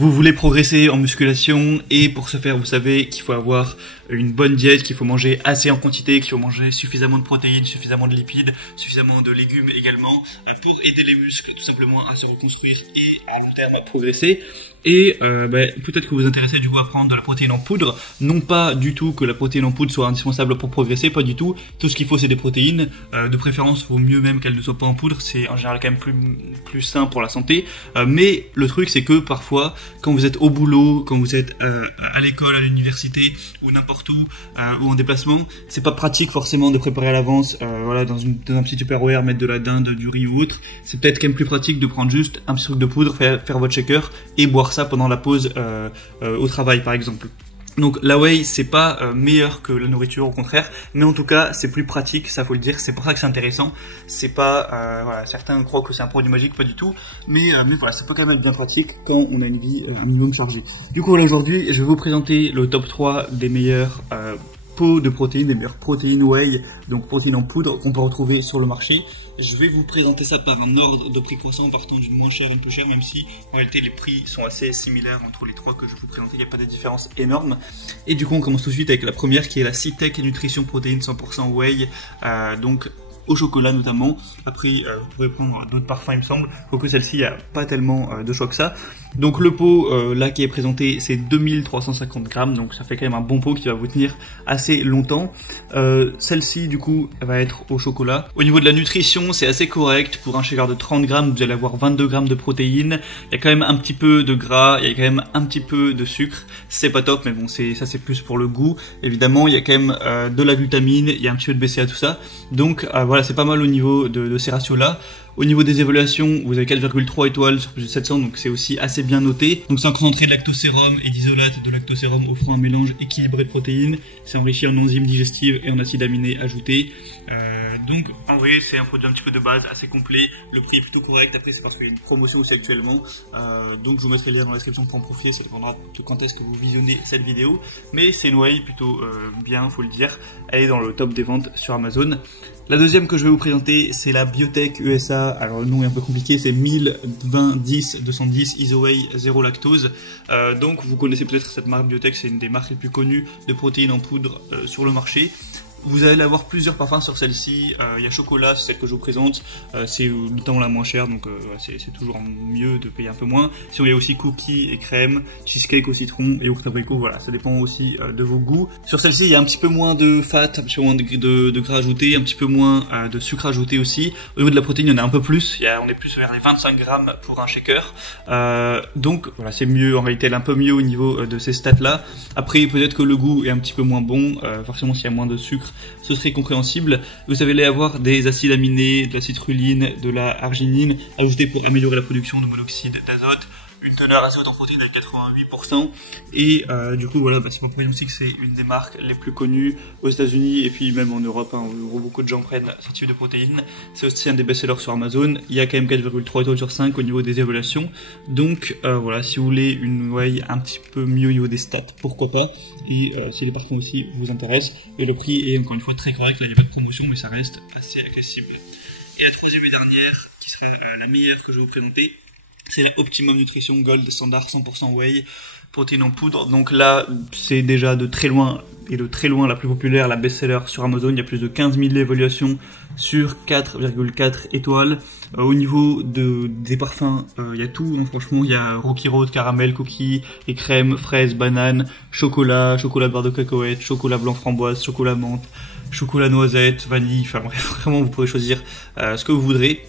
Vous voulez progresser en musculation et pour ce faire, vous savez qu'il faut avoir une bonne diète, qu'il faut manger assez en quantité, qu'il faut manger suffisamment de protéines, suffisamment de lipides, suffisamment de légumes également pour aider les muscles tout simplement à se reconstruire et à long terme à progresser. Et peut-être que vous vous intéressez du coup à prendre de la protéine en poudre. Non pas du tout que la protéine en poudre soit indispensable pour progresser, pas du tout. Tout ce qu'il faut c'est des protéines. De préférence, vaut mieux même qu'elles ne soient pas en poudre. C'est en général quand même plus sain pour la santé. Mais le truc c'est que parfois, quand vous êtes au boulot, quand vous êtes à l'école, à l'université ou n'importe où ou en déplacement, c'est pas pratique forcément de préparer à l'avance. Voilà, dans un petit Tupperware, mettre de la dinde, du riz ou autre. C'est peut-être quand même plus pratique de prendre juste un petit truc de poudre, faire votre shaker et boire ça pendant la pause au travail par exemple. Donc la whey c'est pas meilleur que la nourriture, au contraire, mais en tout cas c'est plus pratique, ça faut le dire, c'est pour ça que c'est intéressant. C'est pas voilà, certains croient que c'est un produit magique, pas du tout, mais voilà, ça peut quand même être bien pratique quand on a une vie un minimum chargée. Du coup voilà, aujourd'hui je vais vous présenter le top 3 des meilleurs pots de protéines, des meilleures protéines whey, donc protéines en poudre qu'on peut retrouver sur le marché. Je vais vous présenter ça par un ordre de prix croissant, partant d'une moins chère à une plus chère, même si en réalité les prix sont assez similaires entre les trois que je vais vous présenter, il n'y a pas de différence énorme. Et du coup on commence tout de suite avec la première qui est la Cytec Nutrition Protéine 100% whey, donc au chocolat notamment. Après vous pouvez prendre d'autres parfums il me semble, quoique celle-ci il n'y a pas tellement de choix que ça. Donc le pot là qui est présenté c'est 2350 grammes, donc ça fait quand même un bon pot qui va vous tenir assez longtemps. Celle-ci du coup elle va être au chocolat. Au niveau de la nutrition c'est assez correct, pour un shaker de 30 grammes vous allez avoir 22 grammes de protéines, il y a quand même un petit peu de gras, il y a quand même un petit peu de sucre, c'est pas top mais bon ça c'est plus pour le goût. Évidemment il y a quand même de la glutamine, il y a un petit peu de BCA tout ça, donc voilà c'est pas mal au niveau de ces ratios là. Au niveau des évaluations, vous avez 4,3 étoiles sur plus de 700, donc c'est aussi assez bien noté. Donc c'est en concentré de lactosérum et d'isolate de lactosérum offrant un mélange équilibré de protéines. C'est enrichi en enzymes digestives et en acides aminés ajoutés. Donc en vrai c'est un produit un petit peu de base, assez complet. Le prix est plutôt correct, après c'est parce qu'il y a une promotion aussi actuellement. Donc je vous mettrai le lien dans la description pour en profiter, ça dépendra de quand est-ce que vous visionnez cette vidéo. Mais c'est une whey plutôt bien, faut le dire. Elle est dans le top des ventes sur Amazon. La deuxième que je vais vous présenter, c'est la Biotech USA. Alors le nom est un peu compliqué, c'est 1020-10-210 IsoWhey 0 lactose. Donc vous connaissez peut-être cette marque Biotech, c'est une des marques les plus connues de protéines en poudre sur le marché. Vous allez avoir plusieurs parfums sur celle-ci, il y a chocolat, c'est celle que je vous présente, c'est notamment la moins chère, donc c'est toujours mieux de payer un peu moins. Sinon il y a aussi cookies et crème, cheesecake au citron et yaourt abricot, voilà, ça dépend aussi de vos goûts. Sur celle-ci il y a un petit peu moins de fat, un petit peu moins de gras ajouté, un petit peu moins de sucre ajouté aussi. Au niveau de la protéine il y en a un peu plus, on est plus vers les 25 grammes pour un shaker, donc voilà c'est mieux, en réalité elle est un peu mieux au niveau de ces stats là. Après peut-être que le goût est un petit peu moins bon, forcément s'il y a moins de sucre ce serait compréhensible. Vous allez avoir des acides aminés, de la citrulline, de la arginine ajoutés pour améliorer la production de monoxyde d'azote, une teneur azote en protéines de 88%, et du coup voilà, c'est pour aussi que c'est une des marques les plus connues aux États-Unis et puis même en Europe, hein, où beaucoup de gens prennent ce type de protéines. C'est aussi un des best-sellers sur Amazon, il y a quand même 4,3 étoiles sur 5 au niveau des évaluations, donc voilà, si vous voulez une whey un petit peu mieux au niveau des stats, pourquoi pas, et si les parfums aussi vous intéressent, et le prix est encore une fois très correct, là il n'y a pas de promotion mais ça reste assez accessible. Et la troisième et dernière, qui sera la meilleure que je vais vous présenter, c'est la Optimum Nutrition Gold Standard 100% whey, protéines en poudre. Donc là, c'est déjà de très loin la plus populaire, la best-seller sur Amazon. Il y a plus de 15 000 évaluations sur 4,4 étoiles. Au niveau des parfums, il y a tout, hein, franchement. Il y a Rocky Road, caramel, cookies et crème, fraises, bananes, chocolat beurre de cacahuète, chocolat blanc framboise, chocolat menthe, chocolat noisette, vanille. Enfin bref, vraiment, vous pourrez choisir ce que vous voudrez.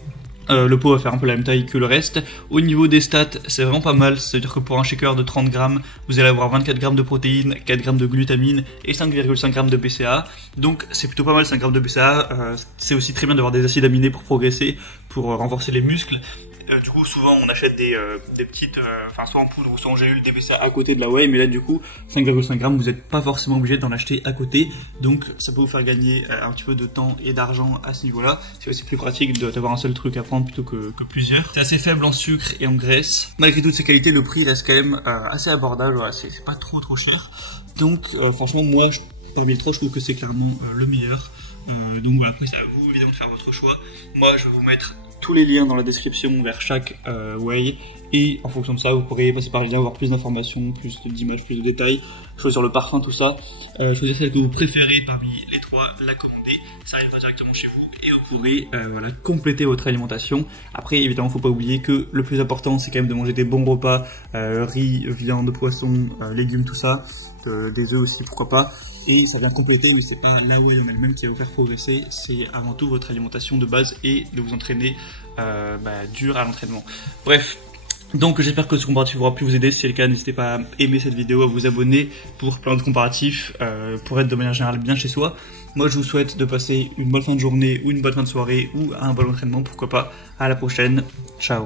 Le pot va faire un peu la même taille que le reste. Au niveau des stats, c'est vraiment pas mal, c'est-à-dire que pour un shaker de 30 grammes, vous allez avoir 24 grammes de protéines, 4 grammes de glutamine et 5,5 grammes de BCA. Donc c'est plutôt pas mal 5 grammes de BCA, c'est aussi très bien d'avoir des acides aminés pour progresser, pour renforcer les muscles. Du coup souvent on achète des petites, soit en poudre ou soit en gélule des BCA à côté de la whey, mais là du coup 5,5 grammes vous n'êtes pas forcément obligé d'en acheter à côté, donc ça peut vous faire gagner un petit peu de temps et d'argent à ce niveau là. C'est aussi plus pratique d'avoir un seul truc à prendre plutôt que plusieurs. C'est assez faible en sucre et en graisse, malgré toutes ces qualités le prix reste quand même assez abordable, voilà, c'est pas trop cher, donc franchement moi parmi les trois je trouve que c'est clairement le meilleur. Donc voilà, après c'est à vous évidemment de faire votre choix. Moi je vais vous mettre tous les liens dans la description vers chaque way, et en fonction de ça vous pourrez passer par les liens, avoir plus d'informations, plus d'images, plus de détails, choisir le parfum, tout ça, choisir celle que vous préférez parmi les trois, la commander, ça arrivera directement chez vous et vous pourrez voilà, compléter votre alimentation. Après évidemment faut pas oublier que le plus important c'est quand même de manger des bons repas, riz, viande, poisson, légumes, tout ça, des œufs aussi pourquoi pas. Et ça vient compléter, mais c'est pas la whey en elle-même qui va vous faire progresser, c'est avant tout votre alimentation de base et de vous entraîner dur à l'entraînement. Bref, donc j'espère que ce comparatif aura pu vous aider. Si c'est le cas, n'hésitez pas à aimer cette vidéo, à vous abonner pour plein de comparatifs, pour être de manière générale bien chez soi. Moi je vous souhaite de passer une bonne fin de journée ou une bonne fin de soirée ou un bon entraînement, pourquoi pas. À la prochaine, ciao.